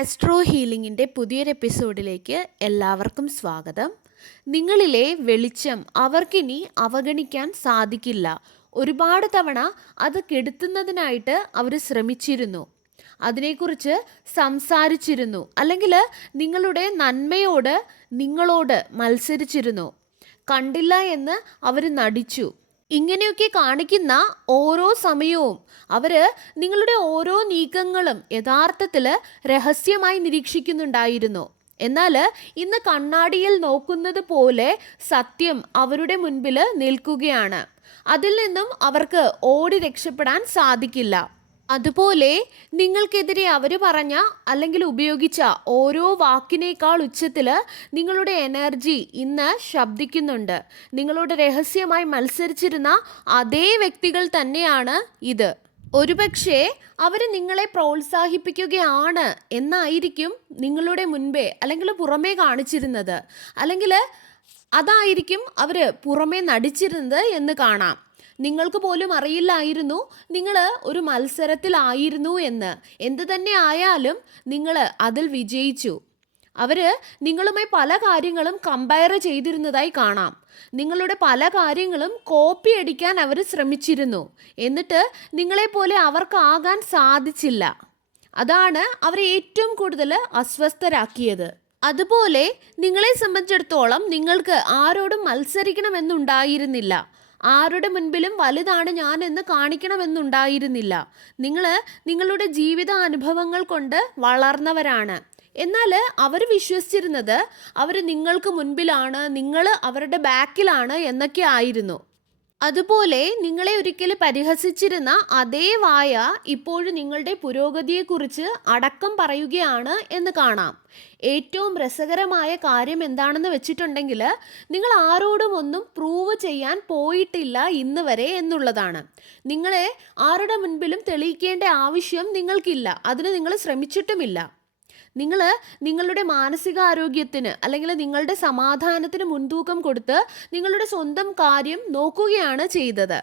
Astro ഹീലിംഗിന്റെ പുതിയൊരു എപ്പിസോഡിലേക്ക് എല്ലാവർക്കും സ്വാഗതം. നിങ്ങളിലെ വെളിച്ചം അവർക്കിനി അവഗണിക്കാൻ സാധിക്കില്ല. ഒരുപാട് തവണ അത് കെടുത്തുന്നതിനായിട്ട് അവർ ശ്രമിച്ചിരുന്നു. അതിനെക്കുറിച്ച് സംസാരിച്ചിരുന്നു. അല്ലെങ്കിൽ നിങ്ങളുടെ നന്മയോട് നിങ്ങളോട് മത്സരിച്ചിരുന്നു. കണ്ടില്ല എന്ന് അവർ നടിച്ചു. ഇങ്ങനെയൊക്കെ കാണിക്കുന്ന ഓരോ സമയവും അവർ നിങ്ങളുടെ ഓരോ നീക്കങ്ങളും യഥാർത്ഥത്തിൽ രഹസ്യമായി നിരീക്ഷിക്കുന്നുണ്ടായിരുന്നു. എന്നാൽ ഇന്ന് കണ്ണാടിയിൽ നോക്കുന്നത് പോലെ സത്യം അവരുടെ മുൻപിൽ നിൽക്കുകയാണ്. അതിൽ നിന്നും അവർക്ക് ഓടി രക്ഷപ്പെടാൻ സാധിക്കില്ല. അതുപോലെ നിങ്ങൾക്കെതിരെ അവർ പറഞ്ഞ അല്ലെങ്കിൽ ഉപയോഗിച്ച ഓരോ വാക്കിനേക്കാൾ ഉച്ചത്തിൽ നിങ്ങളുടെ എനർജി ഇന്ന് ശബ്ദിക്കുന്നുണ്ട്. നിങ്ങളോട് രഹസ്യമായി മത്സരിച്ചിരുന്ന അതേ വ്യക്തികൾ തന്നെയാണ് ഇത്. ഒരുപക്ഷെ അവർ നിങ്ങളെ പ്രോത്സാഹിപ്പിക്കുകയാണ് എന്നായിരിക്കും നിങ്ങളുടെ മുൻപേ അല്ലെങ്കിൽ പുറമേ കാണിച്ചിരുന്നത്. അല്ലെങ്കിൽ അതായിരിക്കും അവർ പുറമേ നടിച്ചിരുന്നത് എന്ന് കാണാം. നിങ്ങൾക്ക് പോലും അറിയില്ലായിരുന്നു നിങ്ങൾ ഒരു മത്സരത്തിലായിരുന്നു എന്ന്. എന്തു തന്നെ ആയാലും നിങ്ങൾ അതിൽ വിജയിച്ചു. അവർ നിങ്ങളുമായി പല കാര്യങ്ങളും കമ്പയർ ചെയ്തിരുന്നതായി കാണാം. നിങ്ങളുടെ പല കാര്യങ്ങളും കോപ്പി അടിക്കാൻ അവർ ശ്രമിച്ചിരുന്നു. എന്നിട്ട് നിങ്ങളെപ്പോലെ അവർക്കാകാൻ സാധിച്ചില്ല. അതാണ് അവരെ ഏറ്റവും കൂടുതൽ അസ്വസ്ഥരാക്കിയത്. അതുപോലെ നിങ്ങളെ സംബന്ധിച്ചിടത്തോളം നിങ്ങൾക്ക് ആരോടും മത്സരിക്കണമെന്നുണ്ടായിരുന്നില്ല. ആരുടെ മുൻപിലും വലുതാണ് ഞാൻ എന്ന് കാണിക്കണമെന്നുണ്ടായിരുന്നില്ല. നിങ്ങൾ നിങ്ങളുടെ ജീവിത അനുഭവങ്ങൾ കൊണ്ട് വളർന്നവരാണ്. എന്നാൽ അവർ വിശ്വസിച്ചിരുന്നത് അവർ നിങ്ങൾക്ക് മുൻപിലാണ് നിങ്ങൾ അവരുടെ ബാക്കിലാണ് എന്നൊക്കെ ആയിരുന്നു. അതുപോലെ നിങ്ങളെ ഒരിക്കൽ പരിഹസിച്ചിരുന്ന അതേ വായ ഇപ്പോഴും നിങ്ങളുടെ പുരോഗതിയെക്കുറിച്ച് അടക്കം പറയുകയാണ് എന്ന് കാണാം. ഏറ്റവും രസകരമായ കാര്യം എന്താണെന്ന് വെച്ചിട്ടുണ്ടെങ്കിൽ നിങ്ങൾ ആരോടും ഒന്നും പ്രൂവ് ചെയ്യാൻ പോയിട്ടില്ല ഇന്ന് വരെ എന്നുള്ളതാണ്. നിങ്ങളെ ആരുടെ മുൻപിലും തെളിയിക്കേണ്ട ആവശ്യം നിങ്ങൾക്കില്ല. അതിന് നിങ്ങൾ ശ്രമിച്ചിട്ടുമില്ല. നിങ്ങൾ നിങ്ങളുടെ മാനസികാരോഗ്യത്തിന് അല്ലെങ്കിൽ നിങ്ങളുടെ സമാധാനത്തിന് മുൻതൂക്കം കൊടുത്ത് നിങ്ങളുടെ സ്വന്തം കാര്യം നോക്കുകയാണ് ചെയ്തത്.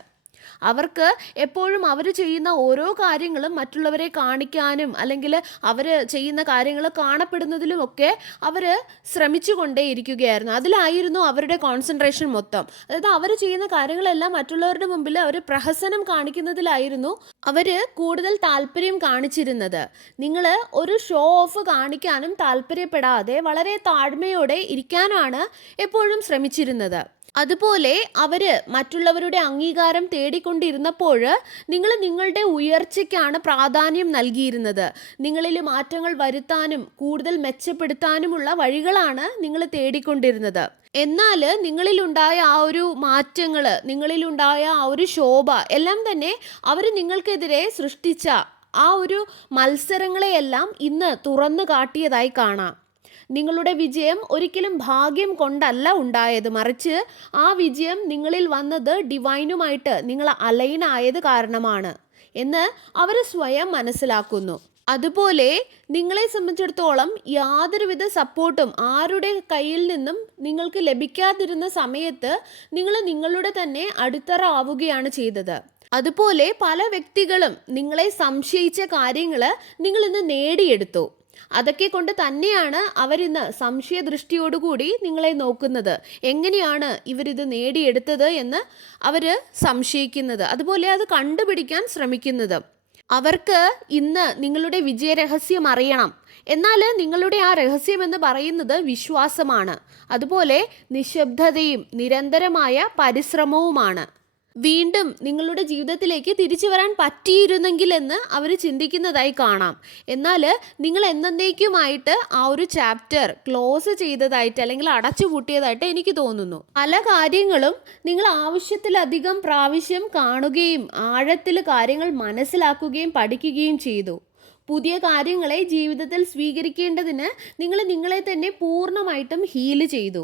അവർക്ക് എപ്പോഴും അവർ ചെയ്യുന്ന ഓരോ കാര്യങ്ങളും മറ്റുള്ളവരെ കാണിക്കാനും അല്ലെങ്കിൽ അവർ ചെയ്യുന്ന കാര്യങ്ങൾ കാണപ്പെടുന്നതിലുമൊക്കെ അവർ ശ്രമിച്ചു കൊണ്ടേയിരിക്കുകയായിരുന്നു അതിലായിരുന്നു അവരുടെ കോൺസെൻട്രേഷൻ മൊത്തം. അതായത് അവർ ചെയ്യുന്ന കാര്യങ്ങളെല്ലാം മറ്റുള്ളവരുടെ മുമ്പിൽ അവർ പ്രഹസനം കാണിക്കുന്നതിലായിരുന്നു അവർ കൂടുതൽ താല്പര്യം കാണിച്ചിരുന്നത്. നിങ്ങൾ ഒരു ഷോ ഓഫ് കാണിക്കാനും താല്പര്യപ്പെടാതെ വളരെ താഴ്മയോടെ ഇരിക്കാനാണ് എപ്പോഴും ശ്രമിച്ചിരുന്നത്. അതുപോലെ അവർ മറ്റുള്ളവരുടെ അംഗീകാരം തേടിക്കൊണ്ടിരുന്നപ്പോൾ നിങ്ങൾ നിങ്ങളുടെ ഉയർച്ചയ്ക്കാണ് പ്രാധാന്യം നൽകിയിരുന്നത്. നിങ്ങളിൽ മാറ്റങ്ങൾ വരുത്താനും കൂടുതൽ മെച്ചപ്പെടുത്താനുമുള്ള വഴികളാണ് നിങ്ങൾ തേടിക്കൊണ്ടിരുന്നത്. എന്നാൽ നിങ്ങളിലുണ്ടായ ആ ഒരു മാറ്റങ്ങൾ നിങ്ങളിലുണ്ടായ ആ ഒരു ശോഭ എല്ലാം തന്നെ അവർ നിങ്ങൾക്കെതിരെ സൃഷ്ടിച്ച ആ ഒരു മത്സരങ്ങളെയെല്ലാം ഇന്ന് തുറന്നു കാട്ടിയതായി കാണാം. നിങ്ങളുടെ വിജയം ഒരിക്കലും ഭാഗ്യം കൊണ്ടല്ല ഉണ്ടായത്. മറിച്ച് ആ വിജയം നിങ്ങളിൽ വന്നത് ഡിവൈനുമായിട്ട് നിങ്ങൾ അലൈൻ ആയത് കാരണമാണ് എന്ന് അവർ സ്വയം മനസ്സിലാക്കുന്നു. അതുപോലെ നിങ്ങളെ സംബന്ധിച്ചിടത്തോളം യാതൊരുവിധ സപ്പോർട്ടും ആരുടെ കയ്യിൽ നിന്നും നിങ്ങൾക്ക് ലഭിക്കാതിരുന്ന സമയത്ത് നിങ്ങൾ നിങ്ങളുടെ തന്നെ അടിത്തറ ആവുകയാണ് ചെയ്തത്. അതുപോലെ പല വ്യക്തികളും നിങ്ങളെ സംശയിച്ച കാര്യങ്ങൾ നിങ്ങൾ ഇന്ന് നേടിയെടുത്തു. അതൊക്കെ കൊണ്ട് തന്നെയാണ് അവരിന്ന് സംശയദൃഷ്ടിയോടുകൂടി നിങ്ങളെ നോക്കുന്നത്. എങ്ങനെയാണ് ഇവരിത് നേടിയെടുത്തത് എന്ന് അവർ സംശയിക്കുന്നത്. അതുപോലെ അത് കണ്ടുപിടിക്കാൻ ശ്രമിക്കുന്നത്. അവർക്ക് ഇന്ന് നിങ്ങളുടെ വിജയരഹസ്യം അറിയണം. എന്നാൽ നിങ്ങളുടെ ആ രഹസ്യം എന്ന് പറയുന്നത് വിശ്വാസമാണ്. അതുപോലെ നിശബ്ദതയും നിരന്തരമായ പരിശ്രമവുമാണ്. വീണ്ടും നിങ്ങളുടെ ജീവിതത്തിലേക്ക് തിരിച്ചു വരാൻ പറ്റിയിരുന്നെങ്കിൽ എന്ന് അവർ ചിന്തിക്കുന്നതായി കാണാം. എന്നാൽ നിങ്ങൾ എന്നേക്കുമായിട്ട് ആ ഒരു ചാപ്റ്റർ ക്ലോസ് ചെയ്തതായിട്ട് അല്ലെങ്കിൽ അടച്ചുപൂട്ടിയതായിട്ട് എനിക്ക് തോന്നുന്നു. പല കാര്യങ്ങളും നിങ്ങൾ ആവശ്യത്തിലധികം പ്രാവശ്യം കാണുകയും ആഴത്തിൽ കാര്യങ്ങൾ മനസ്സിലാക്കുകയും പഠിക്കുകയും ചെയ്തു. പുതിയ കാര്യങ്ങളെ ജീവിതത്തിൽ സ്വീകരിക്കേണ്ടതിന് നിങ്ങൾ നിങ്ങളെ തന്നെ പൂർണമായിട്ടും ഹീൽ ചെയ്തു.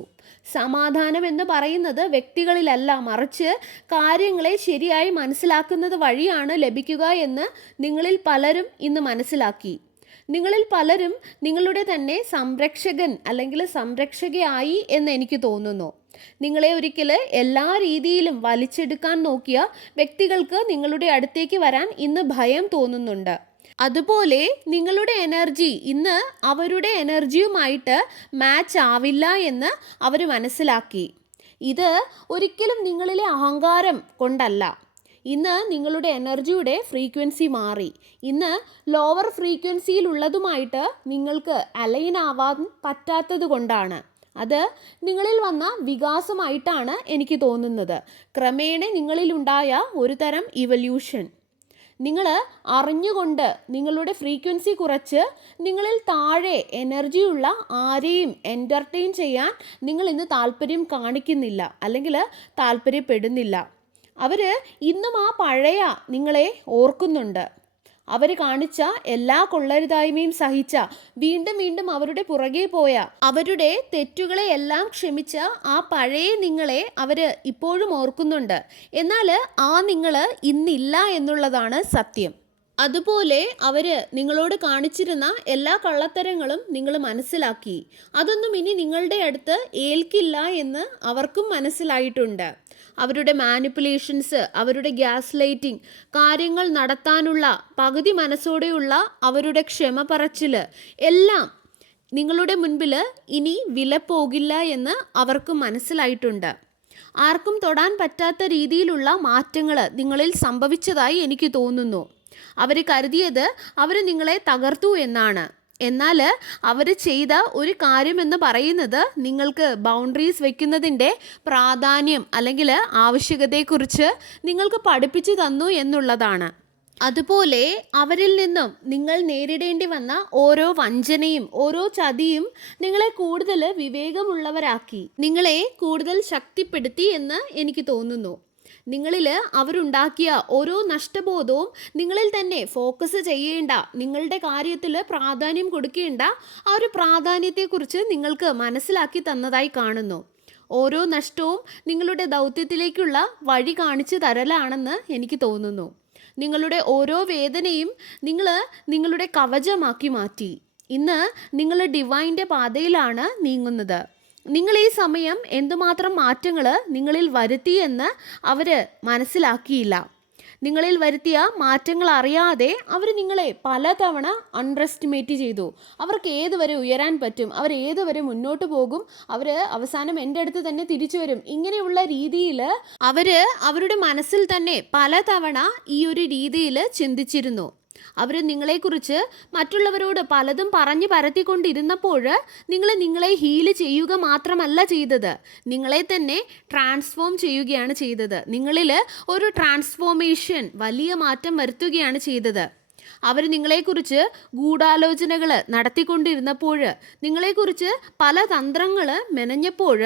സമാധാനം എന്ന് പറയുന്നത് വ്യക്തികളിലല്ല മറിച്ച് കാര്യങ്ങളെ ശരിയായി മനസ്സിലാക്കുന്നത് വഴിയാണ് ലഭിക്കുക എന്ന് നിങ്ങളിൽ പലരും ഇന്ന് മനസ്സിലാക്കി. നിങ്ങളിൽ പലരും നിങ്ങളുടെ തന്നെ സംരക്ഷകൻ അല്ലെങ്കിൽ സംരക്ഷകയായി എന്ന് എനിക്ക് തോന്നുന്നു. നിങ്ങളെ ഒരിക്കൽ എല്ലാ രീതിയിലും വലിച്ചെടുക്കാൻ നോക്കിയ വ്യക്തികൾക്ക് നിങ്ങളുടെ അടുത്തേക്ക് വരാൻ ഇന്ന് ഭയം തോന്നുന്നുണ്ട്. അതുപോലെ നിങ്ങളുടെ എനർജി ഇന്ന് അവരുടെ എനർജിയുമായിട്ട് മാച്ച് ആവില്ല എന്ന് അവർ മനസ്സിലാക്കി. ഇത് ഒരിക്കലും നിങ്ങളിലെ അഹങ്കാരം കൊണ്ടല്ല. ഇന്ന് നിങ്ങളുടെ എനർജിയുടെ ഫ്രീക്വൻസി മാറി. ഇന്ന് ലോവർ ഫ്രീക്വൻസിയിലുള്ളതുമായിട്ട് നിങ്ങൾക്ക് അലൈൻ ആവാൻ പറ്റാത്തത് കൊണ്ടാണ്. അത് നിങ്ങളിൽ വന്ന വികാസമായിട്ടാണ് എനിക്ക് തോന്നുന്നത്. ക്രമേണ നിങ്ങളിലുണ്ടായ ഒരു തരം ഇവല്യൂഷൻ നിങ്ങൾ അറിഞ്ഞുകൊണ്ട് നിങ്ങളുടെ ഫ്രീക്വൻസി കുറച്ച് നിങ്ങളിൽ താഴെ എനർജിയുള്ള ആരെയും എന്റർടൈൻ ചെയ്യാൻ നിങ്ങൾ ഇന്ന് താല്പര്യം കാണിക്കുന്നില്ല അല്ലെങ്കിൽ താല്പര്യപ്പെടുന്നില്ല. അവർ ഇന്നും ആ പഴയ നിങ്ങളെ ഓർക്കുന്നുണ്ട്. അവർ കാണിച്ച എല്ലാ കൊള്ളരുതായ്മയും സഹിച്ച വീണ്ടും വീണ്ടും അവരുടെ പുറകെ പോയ അവരുടെ തെറ്റുകളെ എല്ലാം ക്ഷമിച്ച ആ പഴയ നിങ്ങളെ അവർ ഇപ്പോഴും ഓർക്കുന്നുണ്ട്. എന്നാൽ ആ നിങ്ങൾ ഇന്നില്ല എന്നുള്ളതാണ് സത്യം. അതുപോലെ അവർ നിങ്ങളോട് കാണിച്ചിരുന്ന എല്ലാ കള്ളത്തരങ്ങളും നിങ്ങൾ മനസ്സിലാക്കി. അതൊന്നും ഇനി നിങ്ങളുടെ അടുത്ത് ഏൽക്കില്ല എന്ന് അവർക്കും മനസ്സിലായിട്ടുണ്ട്. അവരുടെ മാനിപ്പുലേഷൻസ് അവരുടെ ഗ്യാസ് ലൈറ്റിംഗ് കാര്യങ്ങൾ നടത്താനുള്ള പകുതി മനസ്സോടെയുള്ള അവരുടെ ക്ഷമ പറച്ചിൽ എല്ലാം നിങ്ങളുടെ മുൻപിൽ ഇനി വില പോകില്ല എന്ന് അവർക്ക് മനസ്സിലായിട്ടുണ്ട്. ആർക്കും തൊടാൻ പറ്റാത്ത രീതിയിലുള്ള മാറ്റങ്ങൾ നിങ്ങളിൽ സംഭവിച്ചതായി എനിക്ക് തോന്നുന്നു. അവർ കരുതിയത് അവർ നിങ്ങളെ തകർത്തു എന്നാണ്. എന്നാൽ അവർ ചെയ്ത ഒരു കാര്യമെന്ന് പറയുന്നത് നിങ്ങൾക്ക് ബൗണ്ടറീസ് വെക്കുന്നതിന്റെ പ്രാധാന്യം അല്ലെങ്കിൽ ആവശ്യകതയെക്കുറിച്ച് നിങ്ങൾക്ക് പഠിപ്പിച്ചു തന്നു എന്നുള്ളതാണ്. അതുപോലെ അവരിൽ നിന്നും നിങ്ങൾ നേരിടേണ്ടി വന്ന ഓരോ വഞ്ചനയും ഓരോ ചതിയും നിങ്ങളെ കൂടുതൽ വിവേകമുള്ളവരാക്കി നിങ്ങളെ കൂടുതൽ ശക്തിപ്പെടുത്തി എന്ന് എനിക്ക് തോന്നുന്നു. നിങ്ങളിൽ അവരുണ്ടാക്കിയ ഓരോ നഷ്ടബോധവും നിങ്ങളിൽ തന്നെ ഫോക്കസ് ചെയ്യേണ്ട നിങ്ങളുടെ കാര്യത്തിൽ പ്രാധാന്യം കൊടുക്കേണ്ട ആ ഒരു പ്രാധാന്യത്തെക്കുറിച്ച് നിങ്ങൾക്ക് മനസ്സിലാക്കി തന്നതായി കാണുന്നു. ഓരോ നഷ്ടവും നിങ്ങളുടെ ദൗത്യത്തിലേക്കുള്ള വഴി കാണിച്ചു തരലാണെന്ന് എനിക്ക് തോന്നുന്നു. നിങ്ങളുടെ ഓരോ വേദനയും നിങ്ങൾ നിങ്ങളുടെ കവചമാക്കി മാറ്റി. ഇന്ന് നിങ്ങൾ ഡിവൈന്റെ പാതയിലാണ് നീങ്ങുന്നത്. നിങ്ങൾ ഈ സമയം എന്തുമാത്രം മാറ്റങ്ങൾ നിങ്ങളിൽ വരുത്തിയെന്ന് അവർ മനസ്സിലാക്കിയില്ല. നിങ്ങളിൽ വരുത്തിയ മാറ്റങ്ങൾ അറിയാതെ അവർ നിങ്ങളെ പലതവണ അൺറെസ്റ്റിമേറ്റ് ചെയ്തു. അവർക്ക് ഏതുവരെ ഉയരാൻ പറ്റും അവർ ഏതുവരെ മുന്നോട്ട് പോകും അവർ അവസാനം എന്റെ അടുത്ത് തന്നെ തിരിച്ചു വരും. ഇങ്ങനെയുള്ള രീതിയിൽ അവർ അവരുടെ മനസ്സിൽ തന്നെ പലതവണ ഈ ഒരു രീതിയിൽ ചിന്തിച്ചിരുന്നു. അവർ നിങ്ങളെക്കുറിച്ച് മറ്റുള്ളവരോട് പലതും പറഞ്ഞു പരത്തിക്കൊണ്ടിരുന്നപ്പോൾ നിങ്ങൾ നിങ്ങളെ ഹീൽ ചെയ്യുക മാത്രമല്ല ചെയ്തത്. നിങ്ങളെ തന്നെ ട്രാൻസ്ഫോം ചെയ്യുകയാണ് ചെയ്തത്. നിങ്ങളിൽ ഒരു ട്രാൻസ്ഫോർമേഷൻ വലിയ മാറ്റം വരുത്തുകയാണ് ചെയ്തത്. അവർ നിങ്ങളെക്കുറിച്ച് ഗൂഢാലോചനകൾ നടത്തിക്കൊണ്ടിരുന്നപ്പോൾ നിങ്ങളെക്കുറിച്ച് പല തന്ത്രങ്ങൾ മെനഞ്ഞപ്പോൾ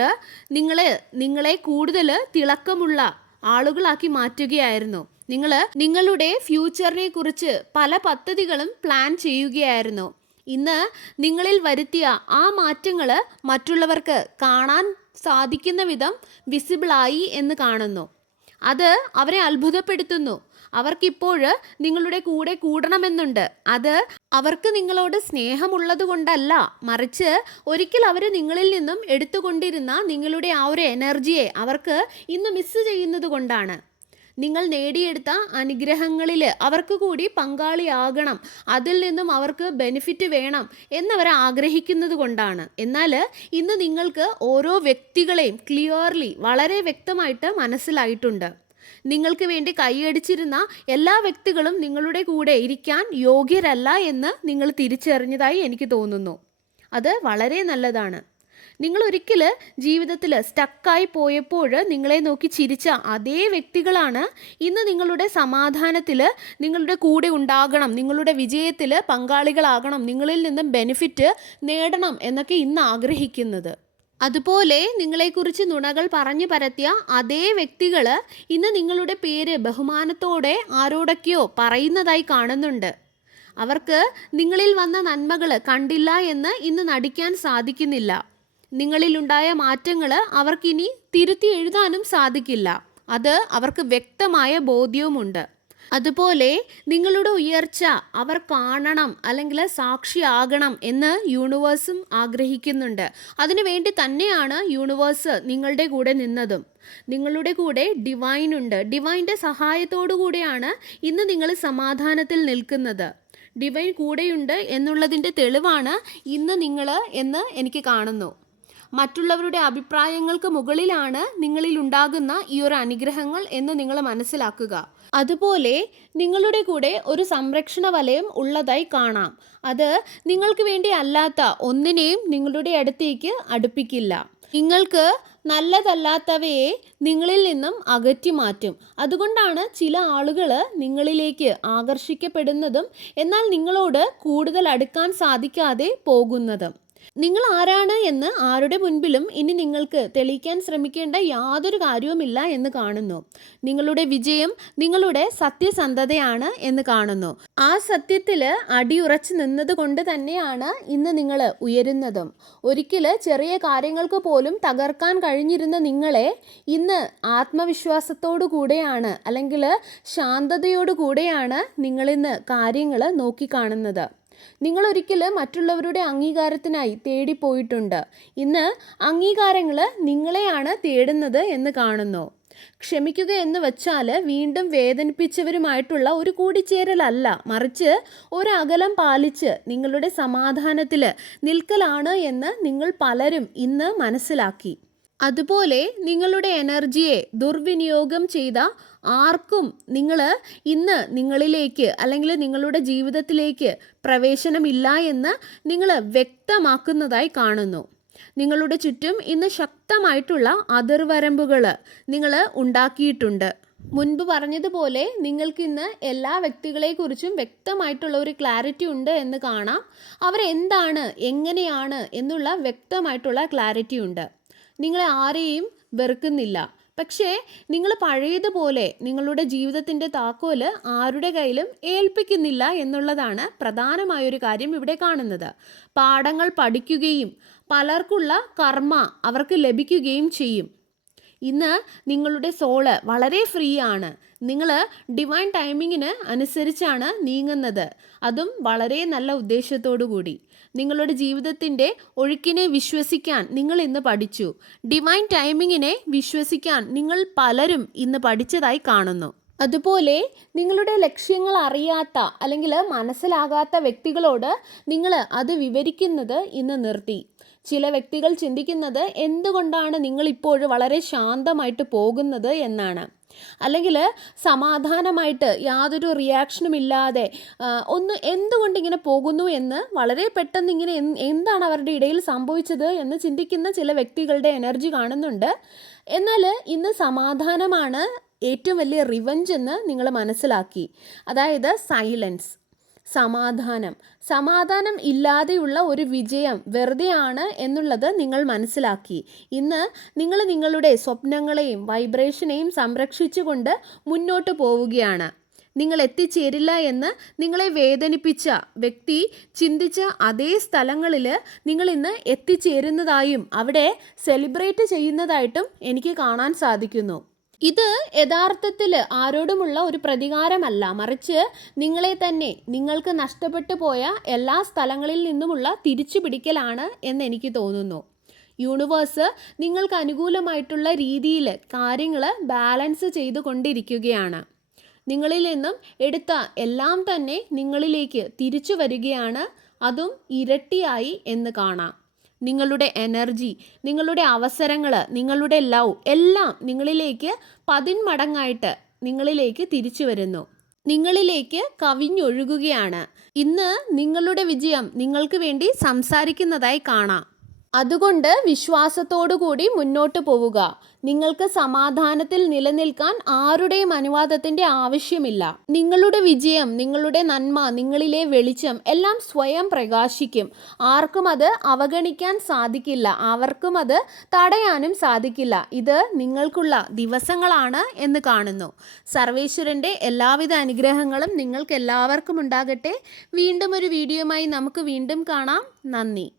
നിങ്ങൾ നിങ്ങളെ കൂടുതൽ തിളക്കമുള്ള ആളുകളാക്കി മാറ്റുകയായിരുന്നു. നിങ്ങൾ നിങ്ങളുടെ ഫ്യൂച്ചറിനെ കുറിച്ച് പല പദ്ധതികളും പ്ലാൻ ചെയ്യുകയായിരുന്നു. ഇന്ന് നിങ്ങളിൽ വരുത്തിയ ആ മാറ്റങ്ങൾ മറ്റുള്ളവർക്ക് കാണാൻ സാധിക്കുന്ന വിധം വിസിബിളായി എന്ന് കാണുന്നു. അത് അവരെ അത്ഭുതപ്പെടുത്തുന്നു. അവർക്കിപ്പോൾ നിങ്ങളുടെ കൂടെ കൂടണമെന്നുണ്ട്. അത് അവർക്ക് നിങ്ങളോട് സ്നേഹമുള്ളത് കൊണ്ടല്ല. മറിച്ച് ഒരിക്കൽ അവർ നിങ്ങളിൽ നിന്നും എടുത്തുകൊണ്ടിരുന്ന നിങ്ങളുടെ ആ ഒരു എനർജിയെ അവർക്ക് ഇന്ന് മിസ്സ് ചെയ്യുന്നത് കൊണ്ടാണ്. നിങ്ങൾ നേടിയെടുത്ത അനുഗ്രഹങ്ങളിൽ അവർക്ക് കൂടി പങ്കാളിയാകണം. അതിൽ നിന്നും അവർക്ക് ബെനിഫിറ്റ് വേണം എന്നവർ ആഗ്രഹിക്കുന്നത് കൊണ്ടാണ്. എന്നാൽ ഇന്ന് നിങ്ങൾക്ക് ഓരോ വ്യക്തികളെയും ക്ലിയർലി വളരെ വ്യക്തമായിട്ട് മനസ്സിലായിട്ടുണ്ട്. നിങ്ങൾക്ക് വേണ്ടി കൈയടിച്ചിരുന്ന എല്ലാ വ്യക്തികളും നിങ്ങളുടെ കൂടെ ഇരിക്കാൻ യോഗ്യരല്ല എന്ന് നിങ്ങൾ തിരിച്ചറിഞ്ഞതായി എനിക്ക് തോന്നുന്നു. അത് വളരെ നല്ലതാണ്. നിങ്ങൾ ഒരിക്കൽ ജീവിതത്തിൽ സ്റ്റക്കായി പോയപ്പോൾ നിങ്ങളെ നോക്കി ചിരിച്ച അതേ വ്യക്തികളാണ് ഇന്ന് നിങ്ങളുടെ സമാധാനത്തിൽ നിങ്ങളുടെ കൂടെ ഉണ്ടാകണം നിങ്ങളുടെ വിജയത്തിൽ പങ്കാളികളാകണം നിങ്ങളിൽ നിന്നും ബെനിഫിറ്റ് നേടണം എന്നൊക്കെ ഇന്ന് ആഗ്രഹിക്കുന്നത്. അതുപോലെ നിങ്ങളെക്കുറിച്ച് നുണകൾ പറഞ്ഞു പരത്തിയ അതേ വ്യക്തികൾ ഇന്ന് നിങ്ങളുടെ പേര് ബഹുമാനത്തോടെ ആരോടൊക്കെയോ പറയുന്നതായി കാണുന്നുണ്ട്. അവർക്ക് നിങ്ങളിൽ വന്ന നന്മകൾ കണ്ടില്ല എന്ന് ഇന്ന് നടിക്കാൻ സാധിക്കുന്നില്ല. നിങ്ങളിലുണ്ടായ മാറ്റങ്ങൾ അവർക്കിനി തിരുത്തി എഴുതാനും സാധിക്കില്ല. അത് അവർക്ക് വ്യക്തമായ ബോധ്യവുമുണ്ട്. അതുപോലെ നിങ്ങളുടെ ഉയർച്ച അവർ കാണണം അല്ലെങ്കിൽ സാക്ഷിയാകണം എന്ന് യൂണിവേഴ്സും ആഗ്രഹിക്കുന്നുണ്ട്. അതിനുവേണ്ടി തന്നെയാണ് യൂണിവേഴ്സ് നിങ്ങളുടെ കൂടെ നിന്നതും. നിങ്ങളുടെ കൂടെ ഡിവൈൻ ഉണ്ട്. ഡിവൈന്റെ സഹായത്തോടു കൂടിയാണ് ഇന്ന് നിങ്ങൾ സമാധാനത്തിൽ നിൽക്കുന്നത്. ഡിവൈൻ കൂടെയുണ്ട് എന്നുള്ളതിന്റെ തെളിവാണ് ഇന്ന് നിങ്ങൾ എന്ന് എനിക്ക് കാണുന്നു. മറ്റുള്ളവരുടെ അഭിപ്രായങ്ങൾക്ക് മുകളിലാണ് നിങ്ങളിൽ ഉണ്ടാകുന്ന ഈ ഒരു അനുഗ്രഹങ്ങൾ എന്ന് നിങ്ങൾ മനസ്സിലാക്കുക. അതുപോലെ നിങ്ങളുടെ കൂടെ ഒരു സംരക്ഷണ വലയം ഉള്ളതായി കാണാം. അത് നിങ്ങൾക്ക് വേണ്ടി അല്ലാത്ത ഒന്നിനെയും നിങ്ങളുടെ അടുത്തേക്ക് അടുപ്പിക്കില്ല. നിങ്ങൾക്ക് നല്ലതല്ലാത്തവയെ നിങ്ങളിൽ നിന്നും അകറ്റി മാറ്റും. അതുകൊണ്ടാണ് ചില ആളുകൾ നിങ്ങളിലേക്ക് ആകർഷിക്കപ്പെടുന്നതും എന്നാൽ നിങ്ങളോട് കൂടുതൽ അടുക്കാൻ സാധിക്കാതെ പോകുന്നതും. നിങ്ങൾ ആരാണ് എന്ന് ആരുടെ മുൻപിലും ഇനി നിങ്ങൾക്ക് തെളിയിക്കാൻ ശ്രമിക്കേണ്ട യാതൊരു കാര്യവുമില്ല എന്ന് കാണുന്നു. നിങ്ങളുടെ വിജയം നിങ്ങളുടെ സത്യസന്ധതയാണ് എന്ന് കാണുന്നു. ആ സത്യത്തിൽ അടിയുറച്ചു നിന്നത് കൊണ്ട് തന്നെയാണ് ഇന്ന് നിങ്ങൾ ഉയരുന്നതും. ഒരിക്കൽ ചെറിയ കാര്യങ്ങൾക്ക് പോലും തകർക്കാൻ കഴിഞ്ഞിരുന്ന നിങ്ങളെ ഇന്ന് ആത്മവിശ്വാസത്തോടു കൂടെയാണ് അല്ലെങ്കിൽ ശാന്തതയോടു കൂടെയാണ് നിങ്ങളിന്ന് കാര്യങ്ങൾ നോക്കിക്കാണുന്നത്. നിങ്ങൾ ഒരിക്കൽ മറ്റുള്ളവരുടെ അംഗീകാരത്തിനായി തേടിപ്പോയിട്ടുണ്ട്. ഇന്ന് അംഗീകാരങ്ങൾ നിങ്ങളെയാണ് തേടുന്നത് എന്ന് കാണുന്നു. ക്ഷമിക്കുക എന്ന് വെച്ചാൽ വീണ്ടും വേദനിപ്പിച്ചവരുമായിട്ടുള്ള ഒരു കൂടിച്ചേരലല്ല. മറിച്ച് ഒരകലം പാലിച്ച് നിങ്ങളുടെ സമാധാനത്തിൽ നിൽക്കലാണ് എന്ന് നിങ്ങൾ പലരും ഇന്ന് മനസ്സിലാക്കി. അതുപോലെ നിങ്ങളുടെ എനർജിയെ ദുർവിനിയോഗം ചെയ്ത ആർക്കും നിങ്ങൾ ഇന്ന് നിങ്ങളിലേക്ക് അല്ലെങ്കിൽ നിങ്ങളുടെ ജീവിതത്തിലേക്ക് പ്രവേശനമില്ല എന്ന് നിങ്ങൾ വ്യക്തമാക്കുന്നതായി കാണുന്നു. നിങ്ങളുടെ ചുറ്റും ഇന്ന് ശക്തമായിട്ടുള്ള അതിർവരമ്പുകൾ നിങ്ങൾ ഉണ്ടാക്കിയിട്ടുണ്ട്. മുൻപ് പറഞ്ഞതുപോലെ നിങ്ങൾക്കിന്ന് എല്ലാ വ്യക്തികളെക്കുറിച്ചും വ്യക്തമായിട്ടുള്ള ഒരു ക്ലാരിറ്റി ഉണ്ട് എന്ന് കാണാം. അവരെന്താണ് എങ്ങനെയാണ് എന്നുള്ള വ്യക്തമായിട്ടുള്ള ക്ലാരിറ്റി ഉണ്ട്. നിങ്ങളെ ആരെയും വെറുക്കുന്നില്ല. പക്ഷേ നിങ്ങൾ പഴയതുപോലെ നിങ്ങളുടെ ജീവിതത്തിന്റെ താക്കോൽ ആരുടെ കയ്യിലും ഏൽപ്പിക്കുന്നില്ല എന്നുള്ളതാണ് പ്രധാനമായൊരു കാര്യം ഇവിടെ കാണുന്നത്. പാഠങ്ങൾ പഠിക്കുകയും പലർക്കുള്ള കർമ്മ അവർക്ക് ലഭിക്കുകയും ചെയ്യും. ഇന്ന് നിങ്ങളുടെ സോൾ വളരെ ഫ്രീ ആണ് നിങ്ങൾ ഡിവൈൻ ടൈമിങ്ങിന് അനുസരിച്ചാണ് നീങ്ങുന്നത്. അതും വളരെ നല്ല ഉദ്ദേശത്തോടു കൂടി നിങ്ങളുടെ ജീവിതത്തിന്റെ ഒഴുക്കിനെ വിശ്വസിക്കാൻ നിങ്ങൾ ഇന്ന് പഠിച്ചു. ഡിവൈൻ ടൈമിങ്ങിനെ വിശ്വസിക്കാൻ നിങ്ങൾ പലരും ഇന്ന് പഠിച്ചതായി കാണുന്നു. അതുപോലെ നിങ്ങളുടെ ലക്ഷ്യങ്ങൾ അറിയാത്ത അല്ലെങ്കിൽ മനസ്സിലാകാത്ത വ്യക്തികളോട് നിങ്ങൾ അത് വിവരിക്കുന്നത് ഇന്ന് നിർത്തി. ചില വ്യക്തികൾ ചിന്തിക്കുന്നത് എന്തുകൊണ്ടാണ് നിങ്ങൾ ഇപ്പോഴും വളരെ ശാന്തമായിട്ട് പോകുന്നത് എന്നാണ്. അല്ലെങ്കിൽ സമാധാനമായിട്ട് യാതൊരു റിയാക്ഷനും ഇല്ലാതെ ഒന്ന് എന്തുകൊണ്ട് ഇങ്ങനെ പോകുന്നു എന്ന് വളരെ പെട്ടെന്ന് ഇങ്ങനെ എന്താണ് അവരുടെ ഇടയിൽ സംഭവിച്ചത് എന്ന് ചിന്തിക്കുന്ന ചില വ്യക്തികളുടെ എനർജി കാണുന്നുണ്ട്. എന്നാൽ ഇന്ന് സമാധാനമാണ് ഏറ്റവും വലിയ റിവഞ്ച് എന്ന് നിങ്ങൾ മനസ്സിലാക്കി. അതായത് സൈലൻസ് സമാധാനം. സമാധാനം ഇല്ലാതെയുള്ള ഒരു വിജയം വെറുതെയാണ് എന്നുള്ളത് നിങ്ങൾ മനസ്സിലാക്കി. ഇന്ന് നിങ്ങൾ നിങ്ങളുടെ സ്വപ്നങ്ങളെയും വൈബ്രേഷനെയും സംരക്ഷിച്ചുകൊണ്ട് മുന്നോട്ട് പോവുകയാണ്. നിങ്ങൾ എത്തിച്ചേരില്ല എന്ന് നിങ്ങളെ വേദനിപ്പിച്ച വ്യക്തി ചിന്തിച്ച അതേ സ്ഥലങ്ങളിൽ നിങ്ങൾ ഇന്ന് എത്തിച്ചേരുന്നതായും അവിടെ സെലിബ്രേറ്റ് ചെയ്യുന്നതായിട്ടും എനിക്ക് കാണാൻ സാധിക്കുന്നു. ഇത് യഥാർത്ഥത്തിൽ ആരോടുമുള്ള ഒരു പ്രതികാരമല്ല. മറിച്ച് നിങ്ങളെ തന്നെ നിങ്ങൾക്ക് നഷ്ടപ്പെട്ടു പോയ എല്ലാ സ്ഥലങ്ങളിൽ നിന്നുമുള്ള തിരിച്ചു പിടിക്കലാണ് എന്ന് എനിക്ക് തോന്നുന്നു. യൂണിവേഴ്സ് നിങ്ങൾക്ക് അനുകൂലമായിട്ടുള്ള രീതിയിൽ കാര്യങ്ങൾ ബാലൻസ് ചെയ്തു കൊണ്ടിരിക്കുകയാണ്. നിങ്ങളിൽ നിന്നും എടുത്ത എല്ലാം തന്നെ നിങ്ങളിലേക്ക് തിരിച്ചു വരികയാണ്. അതും ഇരട്ടിയായി എന്ന് കാണാം. നിങ്ങളുടെ എനർജി നിങ്ങളുടെ അവസരങ്ങൾ നിങ്ങളുടെ ലവ് എല്ലാം നിങ്ങളിലേക്ക് പതിന്മടങ്ങായിട്ട് നിങ്ങളിലേക്ക് തിരിച്ചു വരുന്നു. നിങ്ങളിലേക്ക് കവിഞ്ഞൊഴുകുകയാണ്. ഇന്ന് നിങ്ങളുടെ വിജയം നിങ്ങൾക്ക് വേണ്ടി സംസാരിക്കുന്നതായി കാണാം. അതുകൊണ്ട് വിശ്വാസത്തോടുകൂടി മുന്നോട്ട് പോവുക. നിങ്ങൾക്ക് സമാധാനത്തിൽ നിലനിൽക്കാൻ ആരുടെയും അനുവാദത്തിന്റെ ആവശ്യമില്ല. നിങ്ങളുടെ വിജയം നിങ്ങളുടെ നന്മ നിങ്ങളിലെ വെളിച്ചം എല്ലാം സ്വയം പ്രകാശിക്കും. ആർക്കും അത് അവഗണിക്കാൻ സാധിക്കില്ല. അവർക്കും അത് തടയാനും സാധിക്കില്ല. ഇത് നിങ്ങൾക്കുള്ള ദിവസങ്ങളാണ് എന്ന് കാണുന്നു. സർവേശ്വരന്റെ എല്ലാവിധ അനുഗ്രഹങ്ങളും നിങ്ങൾക്ക് എല്ലാവർക്കും ഉണ്ടാകട്ടെ. വീണ്ടും ഒരു വീഡിയോയുമായി നമുക്ക് വീണ്ടും കാണാം. നന്ദി.